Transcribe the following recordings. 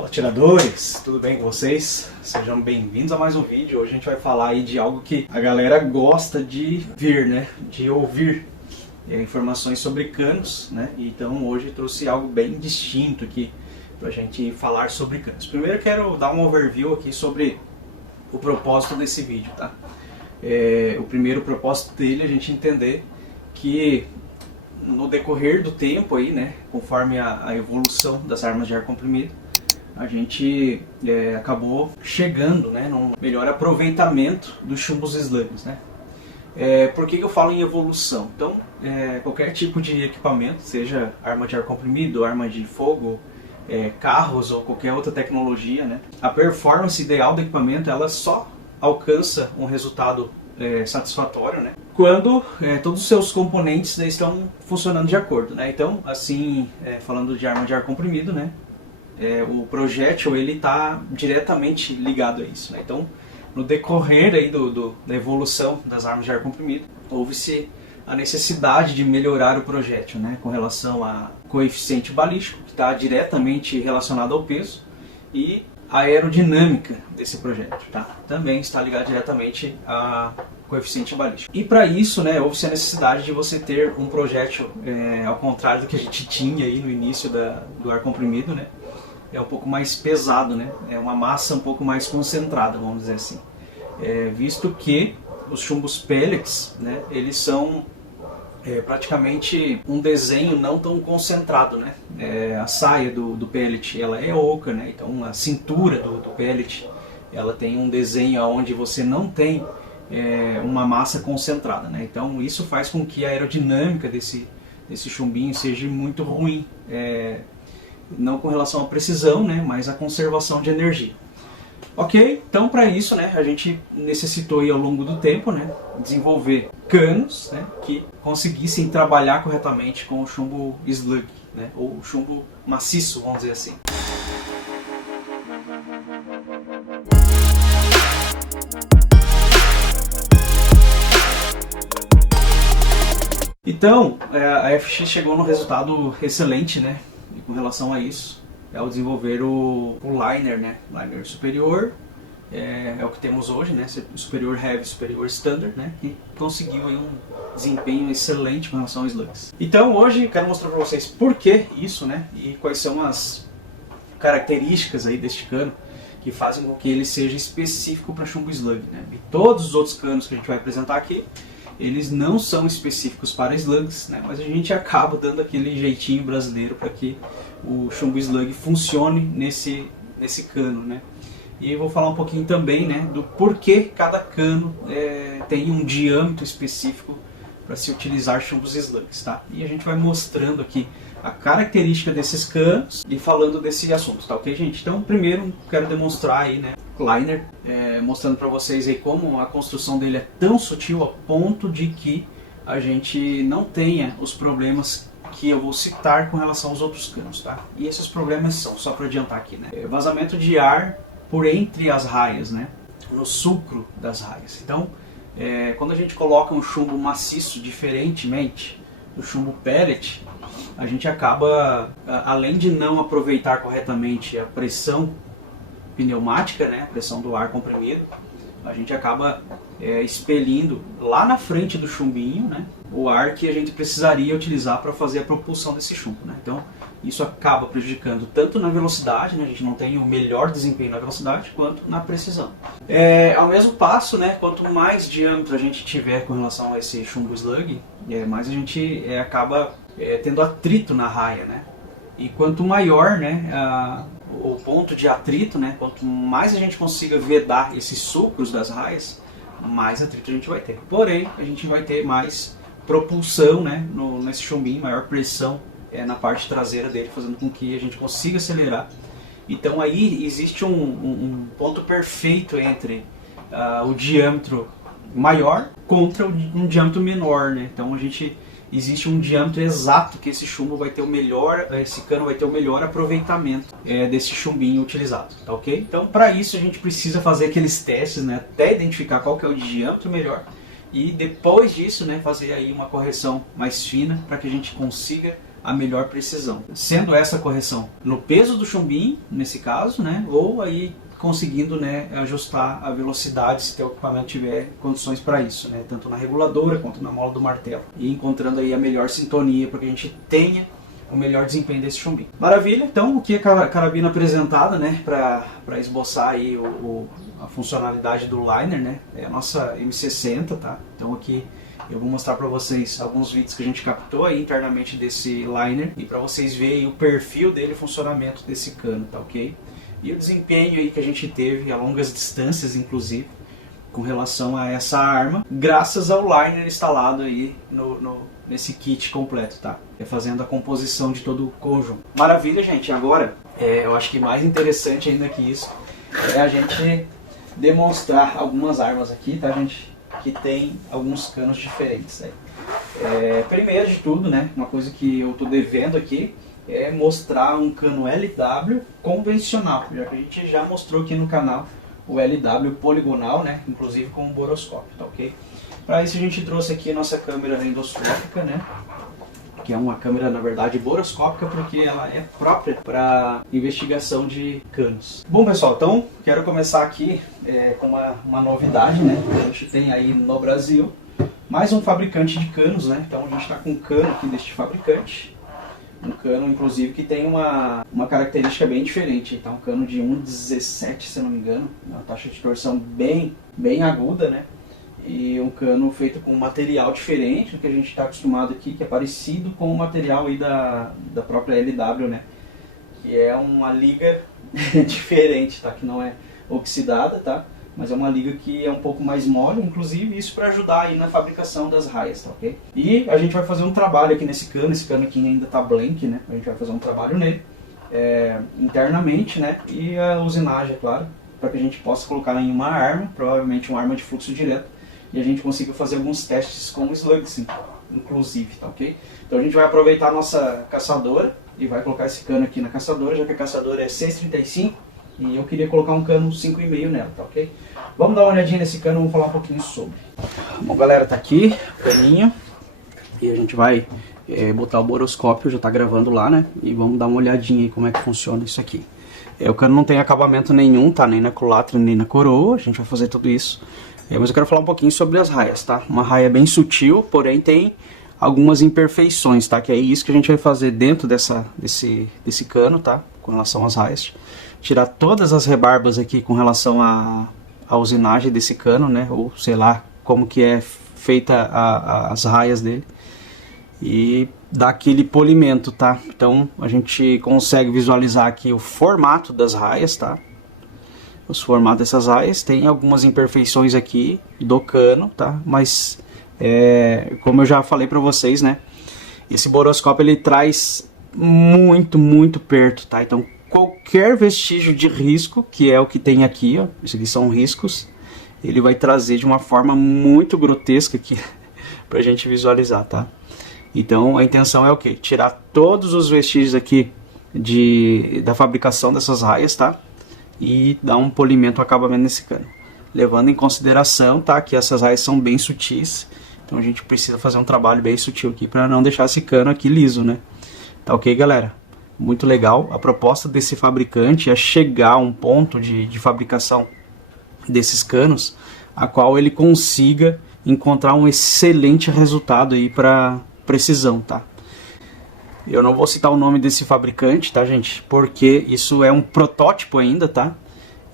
Fala, tiradores! Tudo bem com vocês? Sejam bem-vindos a mais um vídeo. Hoje a gente vai falar aí de algo que a galera gosta de ver, né? De ouvir informações sobre canos, né? Então hoje eu trouxe algo bem distinto aqui pra gente falar sobre canos. Primeiro eu quero dar um overview aqui sobre o propósito desse vídeo, tá? O primeiro propósito dele é a gente entender que no decorrer do tempo aí, né, conforme a evolução das armas de ar comprimido, a gente acabou chegando, né, num melhor aproveitamento dos chumbos slugs, né? Por que eu falo em evolução? Então, qualquer tipo de equipamento, seja arma de ar comprimido, arma de fogo, carros ou qualquer outra tecnologia, né, a performance ideal do equipamento ela só alcança um resultado satisfatório, né, quando todos os seus componentes estão funcionando de acordo, né? Então, assim, falando de arma de ar comprimido, né, o projétil ele está diretamente ligado a isso, né? Então, no decorrer aí da evolução das armas de ar comprimido, houve-se a necessidade de melhorar o projétil, né, com relação a coeficiente balístico, que está diretamente relacionado ao peso, e a aerodinâmica desse projétil, tá? Também está ligado diretamente a coeficiente balístico. E para isso, né, houve-se a necessidade de você ter um projétil, ao contrário do que a gente tinha aí no início do ar comprimido, né, um pouco mais pesado, né, uma massa um pouco mais concentrada, vamos dizer assim. Visto que os chumbos pellets, né, eles são praticamente um desenho não tão concentrado, né? A saia do pellet ela é oca, né? Então a cintura do pellet ela tem um desenho onde você não tem uma massa concentrada, né? Então isso faz com que a aerodinâmica desse chumbinho seja muito ruim, não com relação à precisão, né? Mas à conservação de energia. Ok, então para isso, né, a gente necessitou aí, ao longo do tempo, né, desenvolver canos, né, que conseguissem trabalhar corretamente com o chumbo slug, né, ou o chumbo maciço, vamos dizer assim. Então, a FX chegou num resultado excelente, né, com relação a isso. Ao desenvolver o liner, né? Liner superior, é o que temos hoje, né? Superior heavy, superior standard, né? Que conseguiu aí um desempenho excelente com relação aos slugs. Então hoje eu quero mostrar para vocês por que isso, né? E quais são as características aí deste cano que fazem com que ele seja específico para chumbo slug, né? E todos os outros canos que a gente vai apresentar aqui, eles não são específicos para slugs, né? Mas a gente acaba dando aquele jeitinho brasileiro para que o chumbo slug funcione nesse cano, né? E eu vou falar um pouquinho também, né, do porquê cada cano tem um diâmetro específico para se utilizar chumbos slugs, tá? E a gente vai mostrando aqui a característica desses canos e falando desse assunto, tá ok, gente? Então, primeiro quero demonstrar aí, né, o liner, mostrando para vocês aí como a construção dele é tão sutil a ponto de que a gente não tenha os problemas que eu vou citar com relação aos outros canos, tá? E esses problemas são, só para adiantar aqui, né, vazamento de ar por entre as raias, né, no sulcro das raias. Então, quando a gente coloca um chumbo maciço, diferentemente do chumbo pellet, a gente acaba, além de não aproveitar corretamente a pressão pneumática, né, a pressão do ar comprimido, a gente acaba expelindo lá na frente do chumbinho, né, o ar que a gente precisaria utilizar para fazer a propulsão desse chumbo, né? Então isso acaba prejudicando tanto na velocidade, né, a gente não tem o melhor desempenho na velocidade, quanto na precisão. Ao mesmo passo, né, quanto mais diâmetro a gente tiver com relação a esse chumbo slug, mais a gente acaba tendo atrito na raia, né? E quanto maior, né, o ponto de atrito, né, quanto mais a gente consiga vedar esses sulcros das raias, mais atrito a gente vai ter. Porém, a gente vai ter mais propulsão, né, nesse chumbinho, maior pressão na parte traseira dele, fazendo com que a gente consiga acelerar. Então aí existe um ponto perfeito entre o diâmetro maior contra um diâmetro menor, né? Então existe um diâmetro exato que esse chumbo vai ter esse cano vai ter o melhor aproveitamento desse chumbinho utilizado, tá ok? Então para isso a gente precisa fazer aqueles testes, né, até identificar qual que é o diâmetro melhor, e depois disso, né, fazer aí uma correção mais fina para que a gente consiga a melhor precisão. Sendo essa correção no peso do chumbinho, nesse caso, né? Ou aí conseguindo, né, ajustar a velocidade se o equipamento tiver condições para isso, né? Tanto na reguladora quanto na mola do martelo. E encontrando aí a melhor sintonia para que a gente tenha o melhor desempenho desse chumbinho. Maravilha, então o que a carabina apresentada, né, para esboçar aí a funcionalidade do liner, né, é a nossa M60, tá? Então aqui eu vou mostrar para vocês alguns vídeos que a gente captou aí internamente desse liner e para vocês verem o perfil dele, o funcionamento desse cano, tá ok? E o desempenho aí que a gente teve a longas distâncias, inclusive, com relação a essa arma, graças ao liner instalado aí nesse kit completo, tá? É fazendo a composição de todo o conjunto. Maravilha, gente. Agora, eu acho que mais interessante ainda que isso é a gente demonstrar algumas armas aqui, tá, gente? Que tem alguns canos diferentes aí. Primeiro de tudo, né? Uma coisa que eu tô devendo aqui é mostrar um cano LW convencional, já que a gente já mostrou aqui no canal o LW poligonal, né? Inclusive com o boroscópio, tá ok? Para isso a gente trouxe aqui a nossa câmera endoscópica, né? Que é uma câmera, na verdade, boroscópica, porque ela é própria para investigação de canos. Bom, pessoal, então quero começar aqui com uma novidade, né? A gente tem aí no Brasil mais um fabricante de canos, né? Então a gente está com um cano aqui deste fabricante. Um cano, inclusive, que tem uma característica bem diferente. Então, um cano de 1,17, se não me engano. Uma taxa de torção bem aguda, né? E um cano feito com um material diferente do que a gente está acostumado aqui, que é parecido com o material aí da própria LW, né? Que é uma liga diferente, tá? Que não é oxidada, tá? Mas é uma liga que é um pouco mais mole, inclusive isso para ajudar aí na fabricação das raias, tá ok? E a gente vai fazer um trabalho aqui nesse cano, esse cano aqui ainda tá blank, né? A gente vai fazer um trabalho nele, internamente, né? E a usinagem, é claro, para que a gente possa colocar em uma arma, provavelmente uma arma de fluxo direto, e a gente consiga fazer alguns testes com slugs, inclusive, tá ok? Então a gente vai aproveitar a nossa caçadora e vai colocar esse cano aqui na caçadora, já que a caçadora é 6,35 e eu queria colocar um cano 5,5 nela, tá ok? Vamos dar uma olhadinha nesse cano, vamos falar um pouquinho sobre. Bom, galera, tá aqui o caninho e a gente vai botar o boroscópio, já tá gravando lá, né? E vamos dar uma olhadinha aí como é que funciona isso aqui. O cano não tem acabamento nenhum, tá? Nem na culatra, nem na coroa, a gente vai fazer tudo isso. Mas eu quero falar um pouquinho sobre as raias, tá? Uma raia bem sutil, porém tem algumas imperfeições, tá? Que é isso que a gente vai fazer dentro desse cano, tá? Com relação às raias. Tirar todas as rebarbas aqui com relação à usinagem desse cano, né? Ou sei lá como que é feita as raias dele. E dar aquele polimento, tá? Então a gente consegue visualizar aqui o formato das raias, tá? Os formatos dessas raias, tem algumas imperfeições aqui do cano, tá? Mas como eu já falei para vocês, né? Esse boroscópio ele traz muito perto, tá? Então qualquer vestígio de risco, que é o que tem aqui, ó, isso aqui são riscos, ele vai trazer de uma forma muito grotesca aqui pra gente visualizar, tá? Então a intenção é o quê? Tirar todos os vestígios aqui da fabricação dessas raias, tá? E dar um polimento, um acabamento nesse cano. Levando em consideração, tá? Que essas raias são bem sutis, então a gente precisa fazer um trabalho bem sutil aqui para não deixar esse cano aqui liso, né? Tá ok, galera? Muito legal. A proposta desse fabricante é chegar a um ponto de fabricação desses canos, a qual ele consiga encontrar um excelente resultado aí para precisão, tá? Eu não vou citar o nome desse fabricante, tá, gente? Porque isso é um protótipo ainda, tá?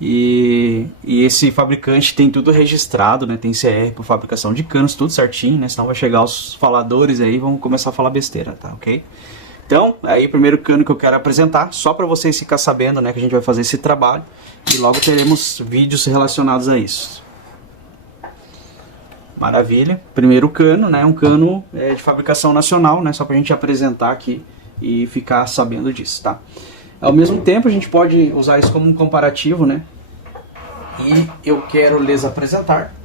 E esse fabricante tem tudo registrado, né? Tem CR por fabricação de canos, tudo certinho, né? Senão vai chegar os faladores aí e vão começar a falar besteira, tá? Ok? Então, aí o primeiro cano que eu quero apresentar, só para vocês ficarem sabendo, né? Que a gente vai fazer esse trabalho e logo teremos vídeos relacionados a isso. Maravilha. Primeiro cano, né? Um cano de fabricação nacional, né? Só pra gente apresentar aqui e ficar sabendo disso, tá? Ao mesmo tempo, a gente pode usar isso como um comparativo, né? E eu quero lhes apresentar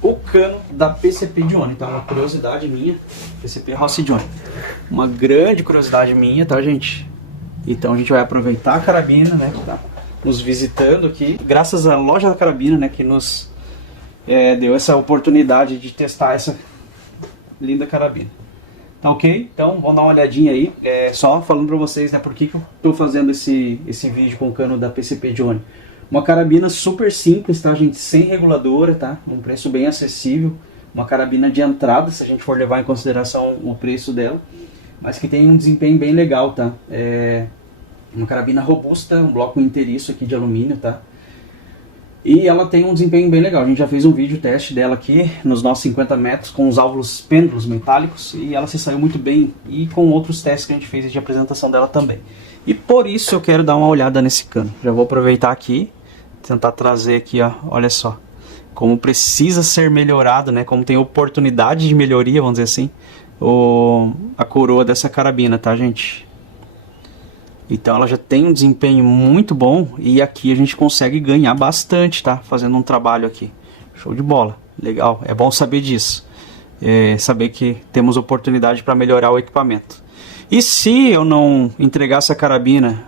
o cano da PCP Johnny, tá? Uma curiosidade minha, PCP Rossi Johnny. Uma grande curiosidade minha, tá, gente? Então a gente vai aproveitar a carabina, né? Que tá nos visitando aqui, graças à loja da carabina, né? Que nos deu essa oportunidade de testar essa linda carabina. Tá ok? Então vamos dar uma olhadinha aí. Só falando pra vocês, né, por que eu tô fazendo esse vídeo com o cano da PCP Johnny. Uma carabina super simples, tá, gente? Sem reguladora, tá? Um preço bem acessível. Uma carabina de entrada, se a gente for levar em consideração o preço dela. Mas que tem um desempenho bem legal, tá? Uma carabina robusta, um bloco inteiriço aqui de alumínio, tá? E ela tem um desempenho bem legal. A gente já fez um vídeo teste dela aqui nos nossos 50 metros com os álvulos pêndulos metálicos e ela se saiu muito bem, e com outros testes que a gente fez de apresentação dela também. E por isso eu quero dar uma olhada nesse cano. Já vou aproveitar aqui, tentar trazer aqui, ó, olha só, como precisa ser melhorado, né? Como tem oportunidade de melhoria, vamos dizer assim, a coroa dessa carabina, tá, gente? Então ela já tem um desempenho muito bom e aqui a gente consegue ganhar bastante, tá? Fazendo um trabalho aqui. Show de bola. Legal. É bom saber disso. Saber que temos oportunidade para melhorar o equipamento. E se eu não entregar essa carabina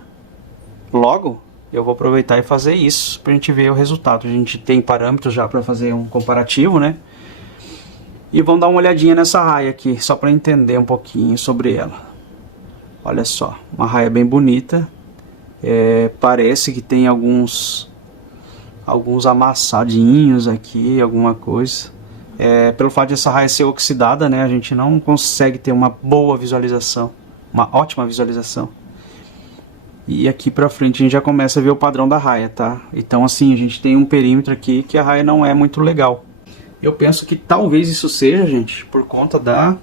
logo, eu vou aproveitar e fazer isso pra gente ver o resultado. A gente tem parâmetros já para fazer um comparativo, né? E vamos dar uma olhadinha nessa raia aqui, só para entender um pouquinho sobre ela. Olha só, uma raia bem bonita. Parece que tem alguns amassadinhos aqui, alguma coisa. Pelo fato de essa raia ser oxidada, né, a gente não consegue ter uma boa visualização, uma ótima visualização. E aqui pra frente a gente já começa a ver o padrão da raia, tá? Então assim, a gente tem um perímetro aqui que a raia não é muito legal. Eu penso que talvez isso seja, gente, por conta da...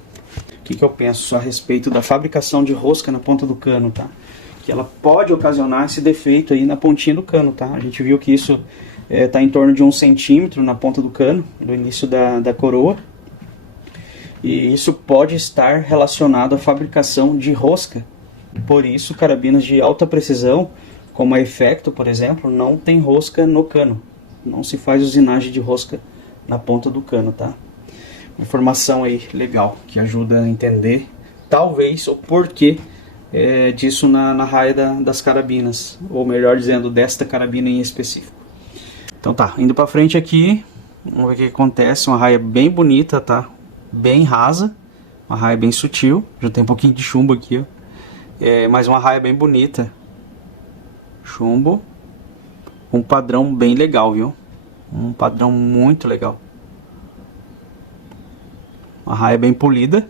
O que eu penso a respeito da fabricação de rosca na ponta do cano, tá? Que ela pode ocasionar esse defeito aí na pontinha do cano, tá? A gente viu que isso tá em torno de 1 centímetro na ponta do cano, no início da coroa. E isso pode estar relacionado à fabricação de rosca. Por isso, carabinas de alta precisão, como a Effecto, por exemplo, não tem rosca no cano. Não se faz usinagem de rosca na ponta do cano, tá? Informação aí legal, que ajuda a entender, talvez, o porquê disso na raia das carabinas. Ou melhor dizendo, desta carabina em específico. Então tá, indo pra frente aqui, vamos ver o que acontece. Uma raia bem bonita, tá? Bem rasa, uma raia bem sutil. Já tem um pouquinho de chumbo aqui, ó. Mas uma raia bem bonita. Chumbo. Um padrão bem legal, viu? Um padrão muito legal. Uma raia bem polida.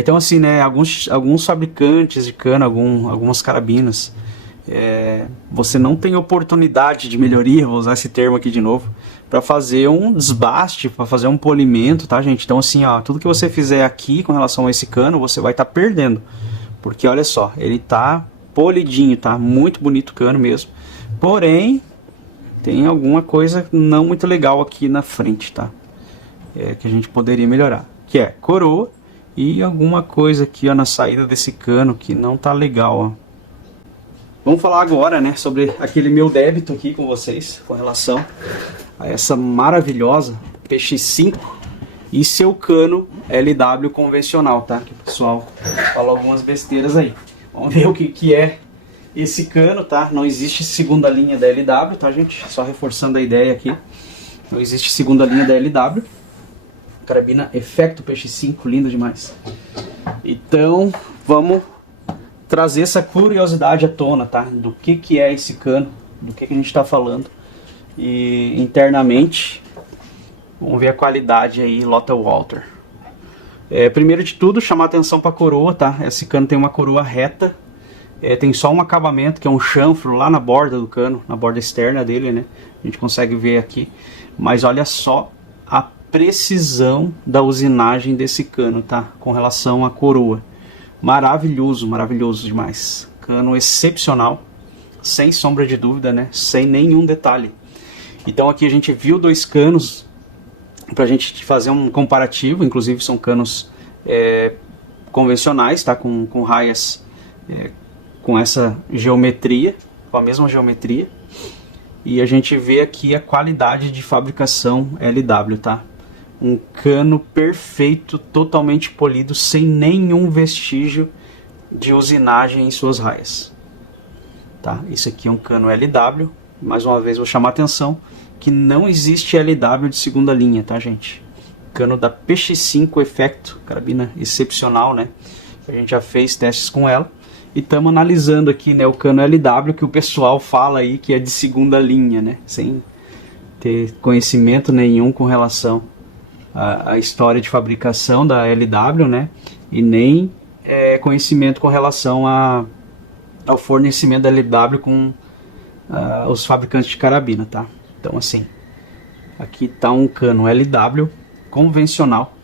Então assim, né, alguns fabricantes de cano, algumas carabinas, você não tem oportunidade de melhoria, vou usar esse termo aqui de novo, para fazer um desbaste, para fazer um polimento, tá, gente? Então assim, ó, tudo que você fizer aqui com relação a esse cano, você vai estar perdendo. Porque olha só, ele tá polidinho, tá? Muito bonito o cano mesmo. Porém, tem alguma coisa não muito legal aqui na frente, tá? Que a gente poderia melhorar, que é coroa e alguma coisa aqui, ó, na saída desse cano que não tá legal, ó. Vamos falar agora, né, sobre aquele meu débito aqui com vocês, com relação a essa maravilhosa PX5 e seu cano LW convencional, tá? Que o pessoal fala algumas besteiras aí. Vamos ver o que é esse cano, tá? Não existe segunda linha da LW, tá, gente? Só reforçando a ideia aqui. Não existe segunda linha da LW. Carabina Effecto PX5, linda demais. Então, vamos trazer essa curiosidade à tona, tá? Do que é esse cano, do que a gente está falando. E internamente, vamos ver a qualidade aí, Lotte Walter. Primeiro de tudo, chamar atenção para a coroa, tá? Esse cano tem uma coroa reta. Tem só um acabamento, que é um chanfro lá na borda do cano, na borda externa dele, né? A gente consegue ver aqui. Mas olha só a precisão da usinagem desse cano, tá? Com relação à coroa. Maravilhoso, maravilhoso demais. Cano excepcional, sem sombra de dúvida, né? Sem nenhum detalhe. Então aqui a gente viu dois canos pra gente fazer um comparativo. Inclusive são canos convencionais, tá? Com raias com essa geometria, com a mesma geometria. E a gente vê aqui a qualidade de fabricação LW, tá? Um cano perfeito, totalmente polido, sem nenhum vestígio de usinagem em suas raias. Tá? Isso aqui é um cano LW. Mais uma vez vou chamar a atenção que não existe LW de segunda linha, tá, gente? cano da PX5 Effecto, carabina excepcional, né? A gente já fez testes com ela. E estamos analisando aqui, né, o cano LW, que o pessoal fala aí que é de segunda linha, né? Sem ter conhecimento nenhum com relação à história de fabricação da LW, né? E nem conhecimento com relação ao fornecimento da LW com os fabricantes de carabina, tá? Então assim, aqui está um cano LW convencional,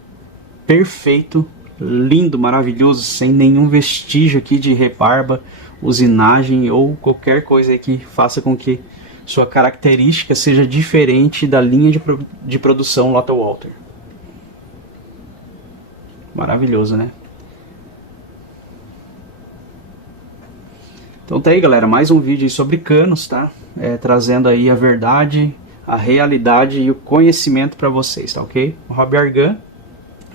perfeito, lindo, maravilhoso, sem nenhum vestígio aqui de rebarba, usinagem ou qualquer coisa aí que faça com que sua característica seja diferente da linha de produção Lotte Walther. Maravilhoso, né? Então tá aí, galera, mais um vídeo aí sobre canos, tá? Trazendo aí a verdade, a realidade e o conhecimento para vocês, tá ok? O Hobby Argan,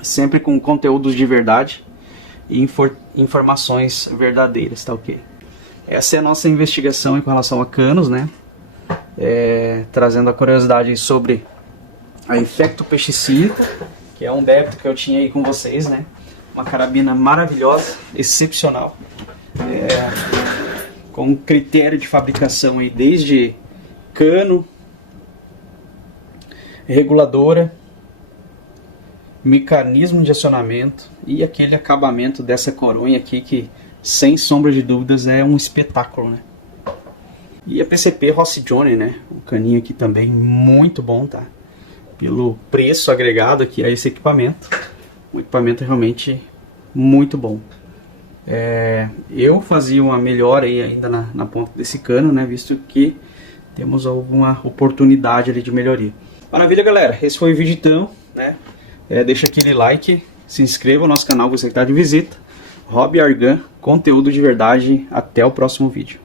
sempre com conteúdos de verdade e informações verdadeiras, tá ok? Essa é a nossa investigação com relação a canos, né? Trazendo a curiosidade sobre a Effecto PX5, que é um débito que eu tinha aí com vocês, né? Uma carabina maravilhosa, excepcional, com critério de fabricação aí desde cano, reguladora, mecanismo de acionamento e aquele acabamento dessa coronha aqui que, sem sombra de dúvidas, é um espetáculo, né? E a PCP Rossi Johnny, né? Um caninho aqui também muito bom, tá? Pelo preço agregado aqui a esse equipamento. O equipamento é realmente muito bom. Eu fazia uma melhora aí ainda na ponta desse cano, né? Visto que temos alguma oportunidade ali de melhoria. Maravilha, galera. Esse foi o vídeo então, né? Deixa aquele like, se inscreva no nosso canal, você que está de visita. Hobby Argan, conteúdo de verdade. Até o próximo vídeo.